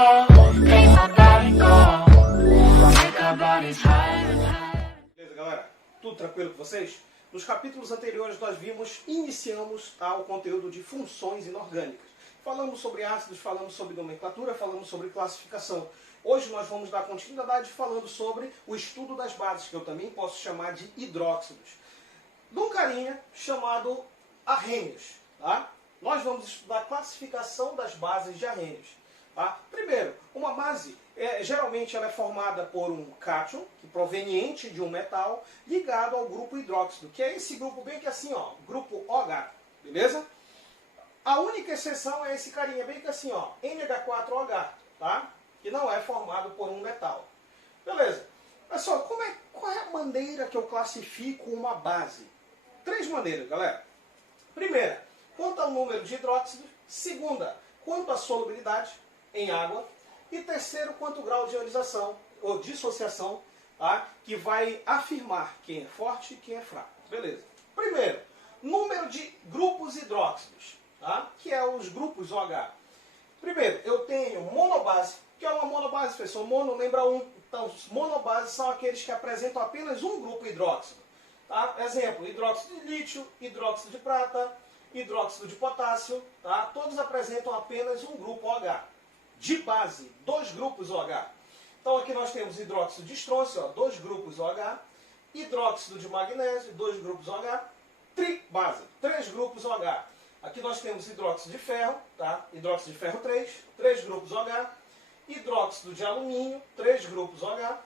make my body go, make our bodies higher. Beleza, galera? Tudo tranquilo com vocês? Nos capítulos anteriores nós iniciamos o conteúdo de funções inorgânicas. Falamos sobre ácidos, falamos sobre nomenclatura, falamos sobre classificação. Hoje nós vamos dar continuidade falando sobre o estudo das bases, que eu também posso chamar de hidróxidos. De um carinha chamado arrênios. Tá? Nós vamos estudar a classificação das bases de arrênios. Tá? Primeiro, uma base, geralmente ela é formada por um cátion, que proveniente de um metal, ligado ao grupo hidróxido, que é esse grupo bem que assim, ó, grupo OH, beleza? A única exceção é esse carinha bem que assim, ó, NH4OH, tá? Que não é formado por um metal. Beleza. Pessoal, qual é a maneira que eu classifico uma base? 3 maneiras, galera. Primeira, quanto ao número de hidróxidos. Segunda, quanto à solubilidade em água. E terceiro, quanto ao grau de ionização ou dissociação, tá? Que vai afirmar quem é forte e quem é fraco. Beleza. Primeiro, número de grupos hidróxidos, tá? Que é os grupos OH. Primeiro, eu tenho monobase, que é uma monobase, pessoal. Mono lembra um. Então, os monobases são aqueles que apresentam apenas um grupo hidróxido. Tá? Exemplo, hidróxido de lítio, hidróxido de prata, hidróxido de potássio. Tá? Todos apresentam apenas um grupo OH. De base, 2 grupos OH. Então aqui nós temos hidróxido de estrôncio, 2 grupos OH. Hidróxido de magnésio, 2 grupos OH. Tribase, 3 grupos OH. Aqui nós temos hidróxido de ferro, tá? Hidróxido de ferro 3 grupos OH. Hidróxido de alumínio, 3 grupos OH.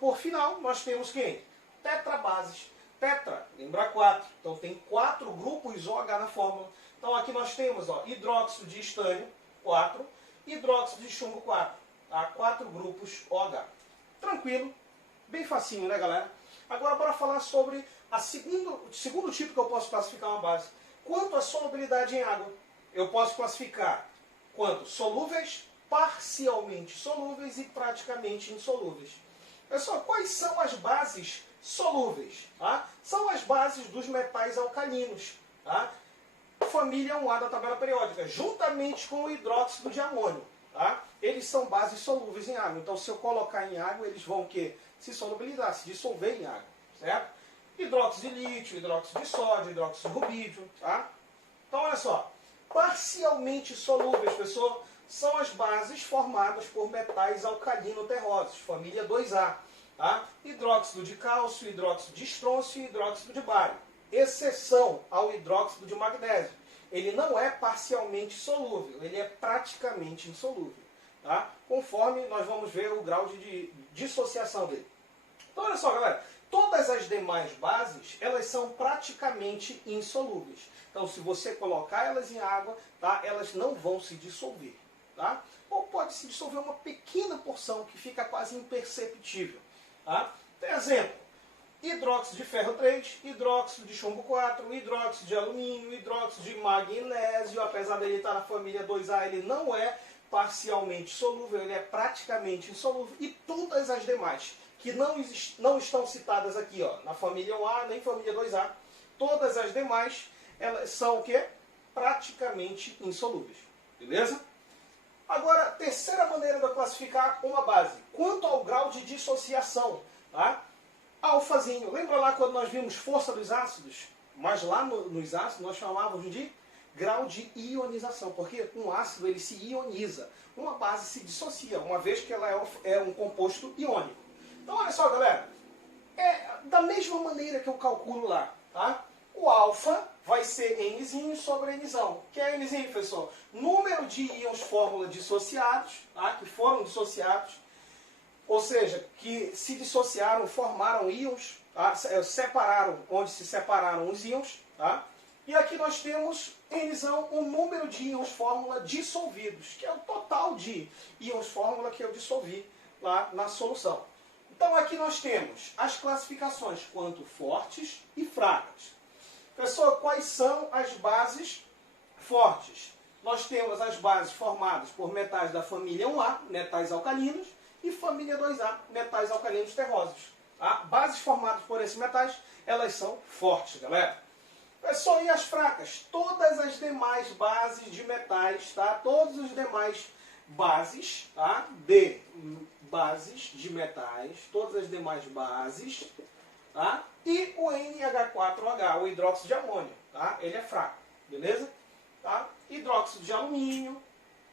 Por final, nós temos quem? Tetrabases. Tetra, lembra 4. Então tem 4 grupos OH na fórmula. Então aqui nós temos hidróxido de estânio, 4. Hidróxido de chumbo, 4. Tá? 4 grupos OH. Tranquilo. Bem facinho, né, galera? Agora bora falar sobre o segundo tipo que eu posso classificar uma base. Quanto à solubilidade em água, eu posso classificar quanto solúveis, parcialmente solúveis e praticamente insolúveis. Pessoal, quais são as bases solúveis? Tá? São as bases dos metais alcalinos. Tá? Família 1A da tabela periódica, juntamente com o hidróxido de amônio. Tá? Eles são bases solúveis em água. Então, se eu colocar em água, eles vão o quê? Se solubilizar, se dissolver em água. Certo? Hidróxido de lítio, hidróxido de sódio, hidróxido de rubídio. Tá? Então, olha só. Parcialmente solúveis, pessoal, são as bases formadas por metais alcalino-terrosos, família 2A. Tá? Hidróxido de cálcio, hidróxido de estrôncio e hidróxido de bário. Exceção ao hidróxido de magnésio. Ele não é parcialmente solúvel, ele é praticamente insolúvel. Tá? Conforme nós vamos ver o grau de dissociação dele. Então, olha só, galera. Todas as demais bases, elas são praticamente insolúveis. Então, se você colocar elas em água, tá, elas não vão se dissolver. Tá? Ou pode se dissolver uma pequena porção que fica quase imperceptível. Tá? Por exemplo, hidróxido de ferro 3, hidróxido de chumbo 4, hidróxido de alumínio, hidróxido de magnésio. Apesar dele estar na família 2A, ele não é parcialmente solúvel, ele é praticamente insolúvel. E todas as demais que não estão citadas aqui, ó, na família 1A nem família 2A, todas as demais elas são o quê? Praticamente insolúveis. Beleza? Agora, terceira maneira de eu classificar uma base. Quanto ao grau de dissociação, tá? Alfazinho. Lembra lá quando nós vimos força dos ácidos? Mas lá nos ácidos nós chamávamos de grau de ionização. Porque um ácido ele se ioniza. Uma base se dissocia, uma vez que ela é um composto iônico. Então, olha só, galera. É da mesma maneira que eu calculo lá, tá? O alfa vai ser Nzinho sobre Nzão. O que é Nzinho, pessoal? Número de íons fórmula dissociados, tá? Que foram dissociados, ou seja, que se dissociaram, formaram íons, tá? Separaram, onde se separaram os íons. Tá? E aqui nós temos Nzão, o número de íons fórmula dissolvidos, que é o total de íons fórmula que eu dissolvi lá na solução. Então aqui nós temos as classificações quanto fortes e fracas. Pessoal, quais são as bases fortes? Nós temos as bases formadas por metais da família 1A, metais alcalinos, e família 2A, metais alcalinos terrosos. Tá? Bases formadas por esses metais, elas são fortes, galera. Pessoal, e as fracas? Todas as demais bases de metais, tá? Todos os demais bases, tá? D, bases de metais, todas as demais bases, tá? E o NH4OH, o hidróxido de amônio, tá? Ele é fraco, beleza? Tá? Hidróxido de alumínio,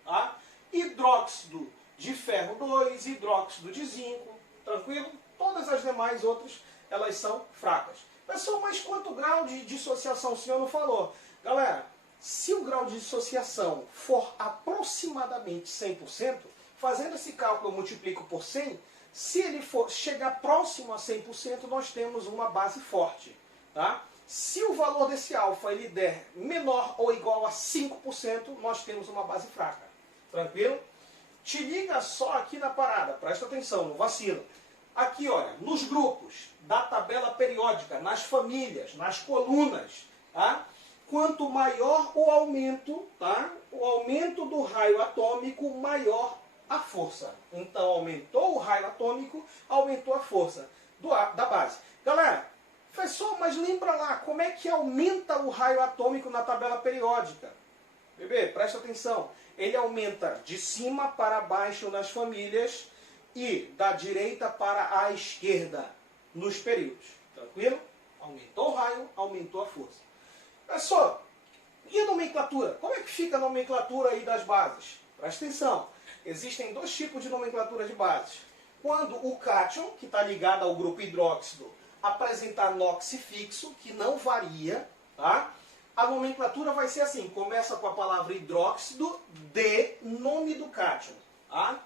tá? Hidróxido de ferro 2, hidróxido de zinco, tranquilo? Todas as demais outras, elas são fracas. Pessoal, mas quanto grau de dissociação o senhor não falou? Galera, se o grau de dissociação for aproximadamente 100%, fazendo esse cálculo eu multiplico por 100, se ele for chegar próximo a 100%, nós temos uma base forte. Tá? Se o valor desse alfa ele der menor ou igual a 5%, nós temos uma base fraca. Tranquilo? Te liga só aqui na parada, presta atenção, não vacila. Aqui, olha, nos grupos da tabela periódica, nas famílias, nas colunas, tá? Quanto maior o aumento, tá? O aumento do raio atômico, maior a força. Então, aumentou o raio atômico, aumentou a força da base. Galera, professor, mas lembra lá, como é que aumenta o raio atômico na tabela periódica? Bebê, presta atenção. Ele aumenta de cima para baixo nas famílias e da direita para a esquerda nos períodos. Tranquilo? Aumentou o raio, aumentou a força. Pessoal, e a nomenclatura? Como é que fica a nomenclatura aí das bases? Presta atenção. Existem dois tipos de nomenclatura de bases. Quando o cátion, que está ligado ao grupo hidróxido, apresentar NOx fixo, que não varia, tá? A nomenclatura vai ser assim, começa com a palavra hidróxido, D, nome do cátion. Tá?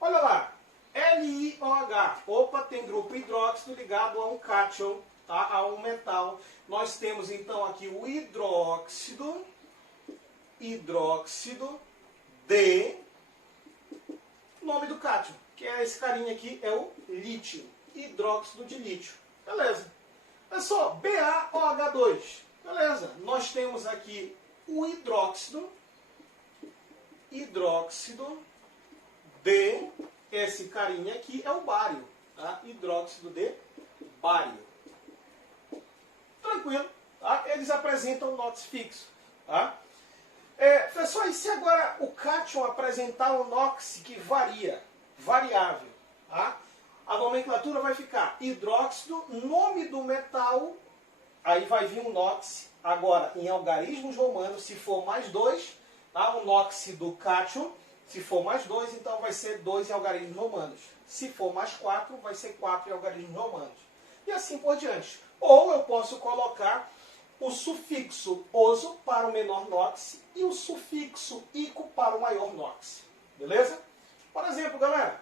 Olha lá, LiOH, opa, tem grupo hidróxido ligado a um cátion, tá? A um metal. Nós temos então aqui o hidróxido, D, nome do cátion, que é esse carinha aqui, é o lítio, hidróxido de lítio. Beleza. Pessoal, BaOH2. Beleza, nós temos aqui o hidróxido de, esse carinha aqui é o bário, tá? Hidróxido de bário. Tranquilo, tá? Eles apresentam NOx fixo, tá? Pessoal, e se agora o cátion apresentar um NOx que variável, tá? A nomenclatura vai ficar hidróxido, nome do metal. Aí vai vir um NOx, agora em algarismos romanos, se for mais 2, tá? O NOx do cátion, se for mais 2, então vai ser 2 em algarismos romanos. Se for mais 4, vai ser 4 em algarismos romanos. E assim por diante. Ou eu posso colocar o sufixo oso para o menor NOx e o sufixo ico para o maior NOx. Beleza? Por exemplo, galera,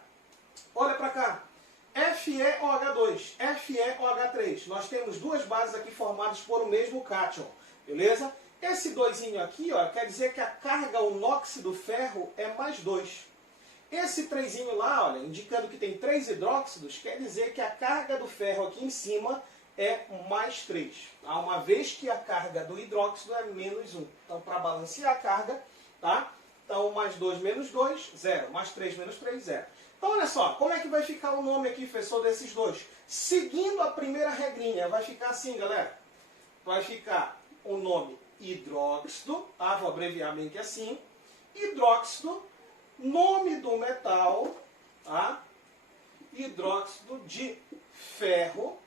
olha para cá. FeOH2, FeOH3. Nós temos duas bases aqui formadas por o mesmo cátion, beleza? Esse doisinho aqui, ó, quer dizer que a carga, o NOx do ferro é mais 2. Esse 3zinho lá, olha, indicando que tem 3 hidróxidos, quer dizer que a carga do ferro aqui em cima é mais 3. Tá? Uma vez que a carga do hidróxido é menos 1. Então, para balancear a carga, tá? Então, mais 2 menos 2, 0. Mais 3 menos 3, 0. Então, olha só, como é que vai ficar o nome aqui, professor, desses dois? Seguindo a primeira regrinha, vai ficar assim, galera. Vai ficar o nome hidróxido, tá? Vou abreviar bem que assim. Hidróxido, nome do metal, tá? Hidróxido de ferro,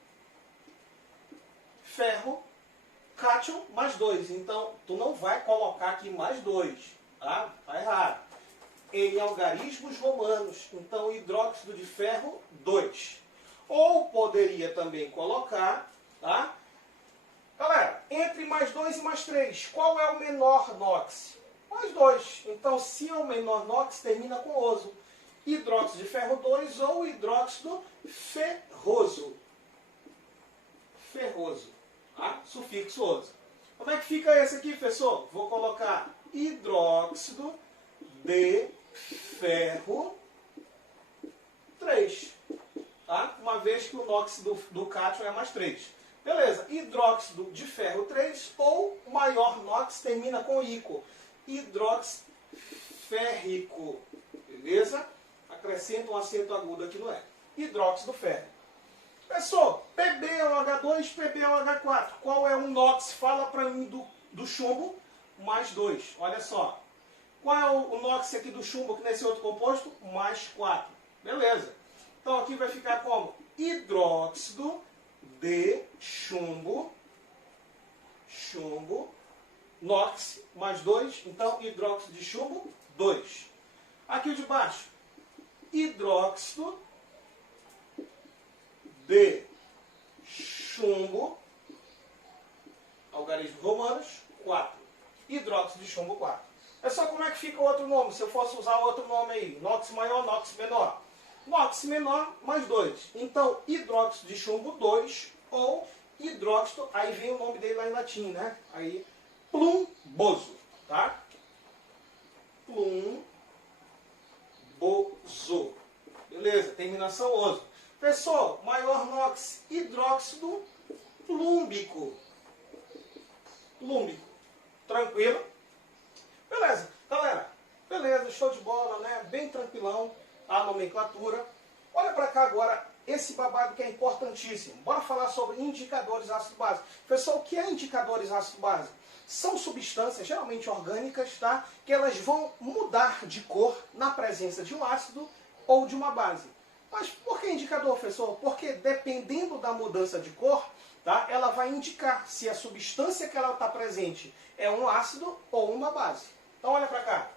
cátion mais 2. Então, tu não vai colocar aqui mais 2, tá? Tá errado. Em algarismos romanos, então hidróxido de ferro 2. Ou poderia também colocar, tá? Galera, entre mais 2 e mais 3, qual é o menor NOx? Mais 2. Então, se é o menor NOx, termina com oso. Hidróxido de ferro 2 ou hidróxido ferroso. Tá? Sufixo oso. Como é que fica esse aqui, professor? Vou colocar hidróxido de ferro 3. Tá? Uma vez que o NOx do cátion é mais 3. Beleza, hidróxido de ferro 3 ou maior NOx termina com ico. Hidróxido férrico. Beleza? Acrescenta um acento agudo aqui no E. Hidróxido férrico. Pessoal, PbOH2, PbOH4. Qual é o NOx? Fala para mim do chumbo. Mais 2. Olha só. Qual é o NOx aqui do chumbo aqui nesse outro composto? Mais 4. Beleza. Então aqui vai ficar como? Hidróxido de chumbo, NOx mais 2, então hidróxido de chumbo 2. Aqui o de baixo, hidróxido de chumbo, algarismos romanos, 4. Hidróxido de chumbo 4. É só como é que fica o outro nome, se eu fosse usar outro nome aí, NOx maior, NOx menor. NOx menor mais 2. Então, hidróxido de chumbo 2 ou hidróxido, aí vem o nome dele lá em latim, né? Aí, plumboso, tá? Plumboso. Beleza, terminação oso. Professor, maior NOx, hidróxido plúmbico. Plúmbico. Tranquilo? Beleza, galera. Beleza, show de bola, né? Bem tranquilão a nomenclatura. Olha para cá agora esse babado que é importantíssimo. Bora falar sobre indicadores ácido-base. Pessoal, o que é indicadores ácido-base? São substâncias geralmente orgânicas, tá? Que elas vão mudar de cor na presença de um ácido ou de uma base. Mas por que indicador, professor? Porque dependendo da mudança de cor, tá? Ela vai indicar se a substância que ela está presente é um ácido ou uma base. Então olha para cá.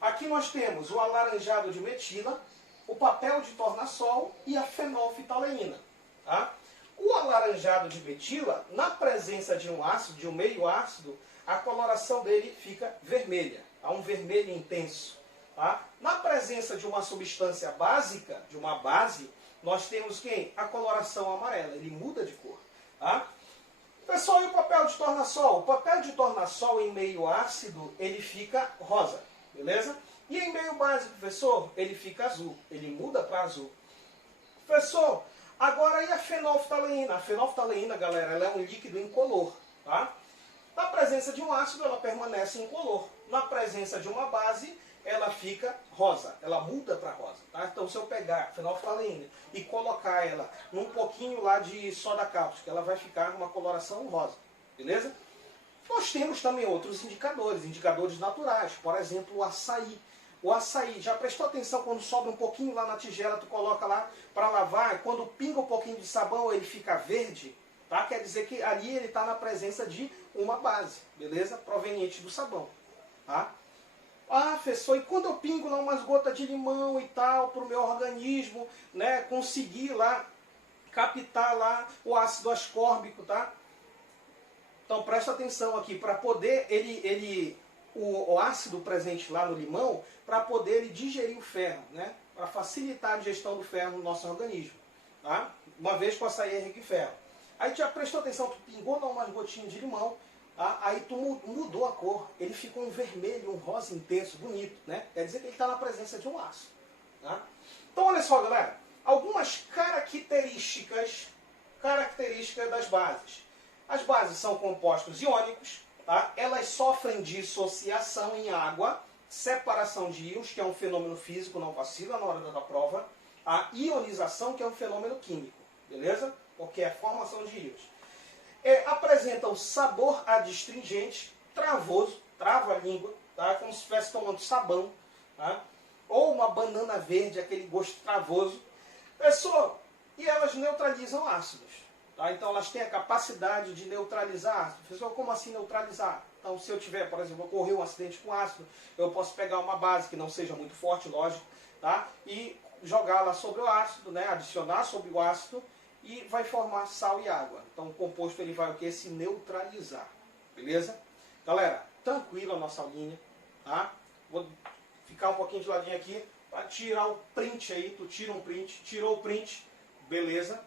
Aqui nós temos o alaranjado de metila, o papel de tornassol e a fenolftaleína. Tá? O alaranjado de metila, na presença de um ácido, de um meio ácido, a coloração dele fica vermelha. Há um vermelho intenso. Tá? Na presença de uma substância básica, de uma base, nós temos quem? A coloração amarela. Ele muda de cor. Tá? Pessoal, e o papel de tornassol? O papel de tornassol em meio ácido, ele fica rosa. Beleza? E em meio básico, professor, ele fica azul. Ele muda para azul. Professor, agora e a fenolftaleína? A fenolftaleína, galera, ela é um líquido incolor. Tá? Na presença de um ácido, ela permanece incolor. Na presença de uma base, ela fica rosa. Ela muda para rosa. Tá? Então, se eu pegar a fenolftaleína e colocar ela num pouquinho lá de soda cáustica, ela vai ficar uma coloração rosa. Beleza? Nós temos também outros indicadores naturais. Por exemplo, o açaí. O açaí, já prestou atenção quando sobra um pouquinho lá na tigela, tu coloca lá para lavar, e quando pinga um pouquinho de sabão ele fica verde, tá? Quer dizer que ali ele está na presença de uma base, beleza? Proveniente do sabão, tá? Ah, professor, e quando eu pingo lá umas gotas de limão e tal, para o meu organismo, né, conseguir lá, captar lá o ácido ascórbico, tá? Então presta atenção aqui, para poder o ácido presente lá no limão, para poder ele digerir o ferro, né? Para facilitar a digestão do ferro no nosso organismo. Tá? Uma vez que o açaí é rico em ferro. Aí já prestou atenção, tu pingou umas gotinhas de limão, tá? Aí tu mudou a cor, ele ficou um vermelho, um rosa intenso, bonito, né? Quer dizer que ele está na presença de um ácido. Tá? Então olha só, galera, algumas características das bases. As bases são compostos iônicos, tá? Elas sofrem dissociação em água, separação de íons, que é um fenômeno físico, não vacila na hora da prova, a ionização, que é um fenômeno químico, beleza? Porque é a formação de íons. Apresenta o sabor adstringente, travoso, trava a língua, tá? Como se estivesse tomando sabão, tá? Ou uma banana verde, aquele gosto travoso. Pessoal, e elas neutralizam ácidos. Tá? Então elas têm a capacidade de neutralizar ácido. Pessoal, como assim neutralizar? Então se eu tiver, por exemplo, ocorreu um acidente com ácido, eu posso pegar uma base que não seja muito forte, lógico, tá? E jogá-la sobre o ácido, né? Adicionar sobre o ácido e vai formar sal e água. Então o composto ele vai o quê? Se neutralizar. Beleza? Galera, tranquilo a nossa aulinha, tá? Vou ficar um pouquinho de ladinho aqui para tirar o print aí. Tu tira um print, tirou o print, beleza?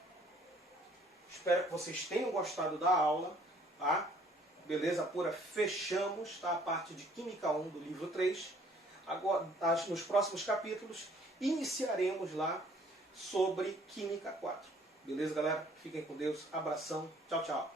Espero que vocês tenham gostado da aula, tá? Beleza pura, fechamos, tá? A parte de Química 1 do livro 3. Agora, nos próximos capítulos, iniciaremos lá sobre Química 4. Beleza, galera? Fiquem com Deus. Abração. Tchau, tchau.